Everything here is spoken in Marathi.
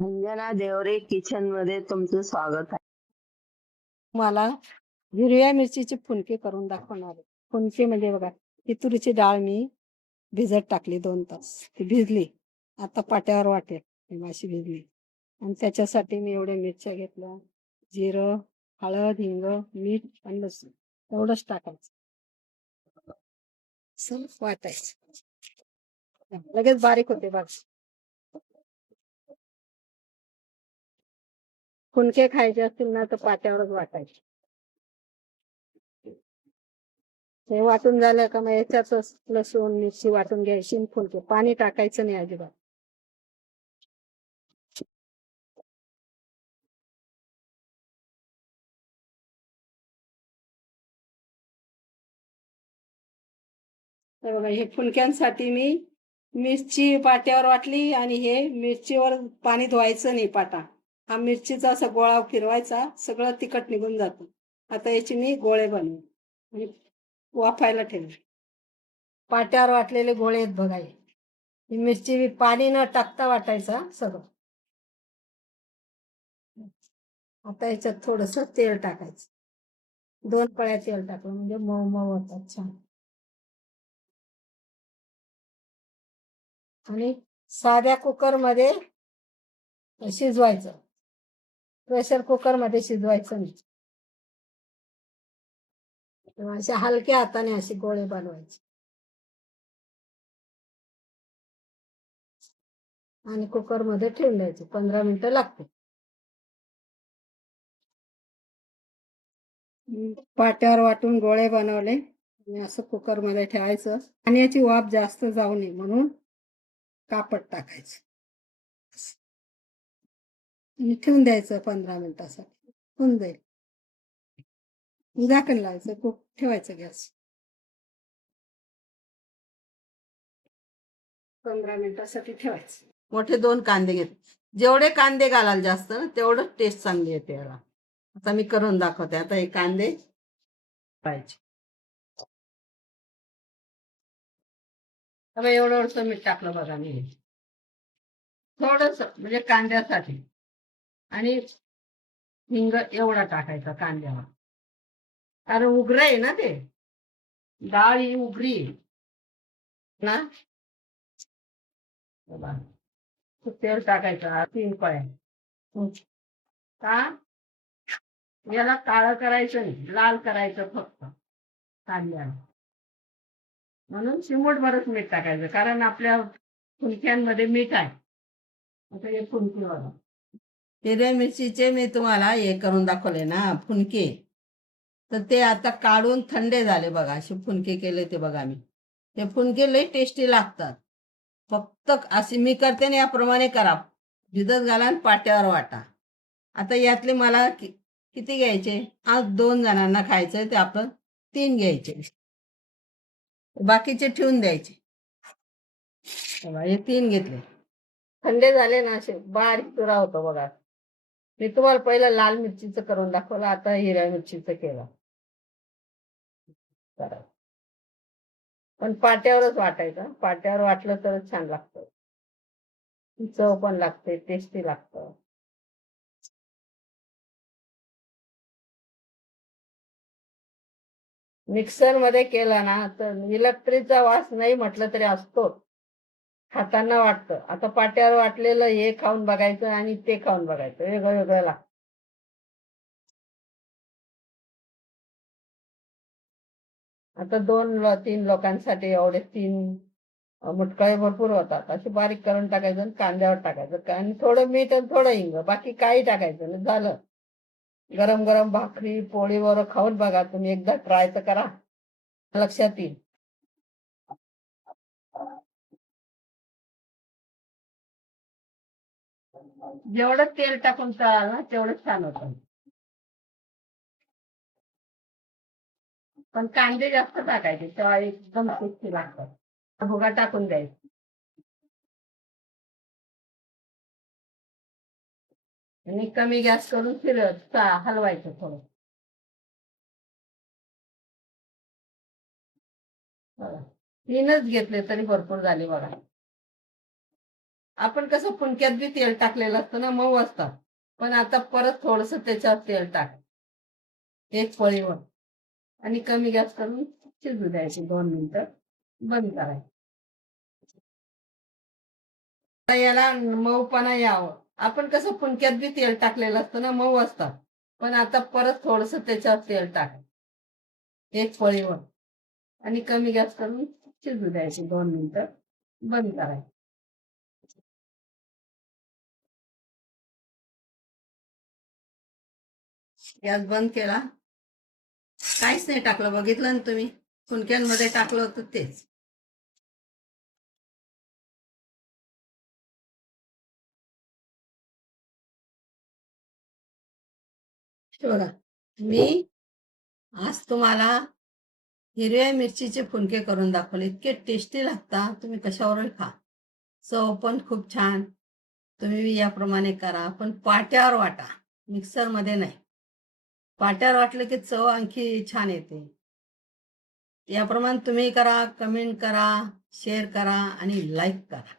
अंजना देवरे किचन मध्ये तुमचं स्वागत आहे. मला हिरव्या मिरचीचे फुनके करून दाखवणार आहे. फुनके म्हणजे बघा, ही तुरीची डाळ मी भिजत टाकली 2 तास, ती भिजली. आता पाट्यावर वाटेल ही माशी भिजली. आणि त्याच्यासाठी मी एवढ्या मिरच्या घेतल्या, जिरं, हळद, हिंग, मीठ आणि लसूण एवढंच टाकायचं. असं वाटायचं, लगेच बारीक होते बघ. फुनके खायचे असतील ना तर पाट्यावरच वाटायचे. हे वाटून झालं का मग याच्यातच लसूण मिरची वाटून घ्यायची, फुलके पाणी टाकायचं नाही अजिबात. तर बघा, हे फुलक्यांसाठी मी मिरची पाट्यावर वाटली आणि हे मिरचीवर पाणी धुवायचं नाही पाटा. हा मिरचीचा असा गोळा फिरवायचा, सगळं तिखट निघून जातं. आता याचे मी गोळे बनवू आणि वाफायला ठेवले. पाट्यावर वाटलेले गोळे आहेत बघा. ही मिरची पाणी न टाकता वाटायचा सगळं. आता याच्यात थोडस तेल टाकायचं, 2 पळ्या तेल टाकलं म्हणजे मऊ मऊ होतात छान. आणि साध्या कुकर मध्ये शिजवायचं, प्रेशर कुकर मध्ये शिजवायचं नाही. अशा हलक्या हाताने असे गोळे बनवायचे आणि कुकर मध्ये ठेवून द्यायचे. 15 मिनिटं लागते. पाट्यावर वाटून गोळे बनवले आणि असं कुकर मध्ये ठेवायचं. पाण्याची वाफ जास्त जाऊ नये म्हणून कापड टाकायचं आणि ठेवून द्यायचं 15 मिनिटासाठी. होऊन जाईल. झाकण लावायचं, ठेवायचं गॅस. 15 मिनिटासाठी ठेवायचं. मोठे 2 कांदे घेते. जेवढे कांदे घालाल जास्त तेवढं टेस्ट चांगली येते याला. आता मी करून दाखवते. आता हे कांदे पाहिजे. आता एवढं मीठ टाकलं बघा मी, थोडस म्हणजे कांद्यासाठी. आणि हिंग एवढा टाकायचा कांद्यावर, कारण उग्र आहे ना ते, डाळ ही उघडी ना. तेल टाकायचं 3 पळ्या. का याला काळं करायचं नाही, लाल करायचं फक्त कांद्याला. म्हणून चिमूट भरच मीठ टाकायचं, कारण आपल्या फुलक्यांमध्ये मीठ आहे. आता हे फुलके बघा, हिरव्या मिरचीचे मी तुम्हाला हे करून दाखवले ना फुनके, तर ते आता काढून थंडे झाले बघा. असे फुनके केले ते बघा मी. हे फुनके लई टेस्टी लागतात. फक्त असे मी करते ना याप्रमाणे करा. भिजत घाला आणि पाट्यावर वाटा. आता यातले मला किती घ्यायचे? आज 2 जणांना खायचं ते आपण 3 घ्यायचे, बाकीचे ठेवून द्यायचे. हे 3 घेतले. थंडे झाले ना असे बारीक चुरा होतो बघा. मी तुम्हाला पहिलं लाल मिरचीचं करून दाखवलं, आता हिरव्या मिरचीचं केलं. पण पाट्यावरच वाटायचं. पाट्यावर वाटलं तरच छान लागतं, चव पण लागते, टेस्टी लागतं. मिक्सर मध्ये केला ना तर इलेक्ट्रिकचा वास नाही म्हटलं तरी असतो, खाताना वाटतं. आता पाट्यावर वाटलेलं हे खाऊन बघायचं आणि ते खाऊन बघायचं, वेगळं वेगळं लागतं. आता 2-3 लोकांसाठी एवढे 3 मुटकाळे भरपूर होतात. असे बारीक करून टाकायचं आणि कांद्यावर टाकायचं आणि थोडं मीठ आणि थोडं हिंग, बाकी काही टाकायचं नाही. झालं. गरम गरम भाकरी पोळीवर खाऊन बघा तुम्ही, एकदा ट्राय तर करा, लक्षात येईल. जेवढं तेल टाकून तळाल ना तेवढं छान होतं. पण कांदे जास्त टाकायचे तेव्हा एकदम टेस्टी लागतात. भुगा टाकून द्यायचा आणि कमी गॅस करून फिरत हलवायचं थोडं. बघा, 3च घेतले तरी भरपूर झाले बघा. आपण कसं फुनक्यात बी तेल टाकलेलं असतं ना, मऊ असतात. पण आता परत थोडस त्याच्यावर तेल टाक, एक पळीवर, आणि कमी गॅस करून शिजू द्यायचे 2 मिनिटं, बंद करायचं. आता याला मऊपणा यावं. आपण कसं फुनक्यात बी तेल टाकलेलं असतं ना, मऊ असतात. पण आता परत थोडस त्याच्यावर तेल टाक, एक पळीवर, आणि कमी गॅस करून शिजू द्यायचे 2 मिनिटं, बंद करायचं. गॅस बंद केला, काहीच नाही टाकलं, बघितलं ना तुम्ही, फुनक्यांमध्ये टाकलं होतं तेच. बघा, मी आज तुम्हाला हिरव्या मिरचीचे फुनके करून दाखवले. इतके टेस्टी लागतात, तुम्ही कशावरही खा. चव पण खूप छान. तुम्ही याप्रमाणे करा, पण पाट्यावर वाटा, मिक्सरमध्ये नाही. पाट्यावर वाटलं की चव आणखी छान येते. याप्रमाणे तुम्ही करा, कमेंट करा, शेअर करा आणि लाईक करा.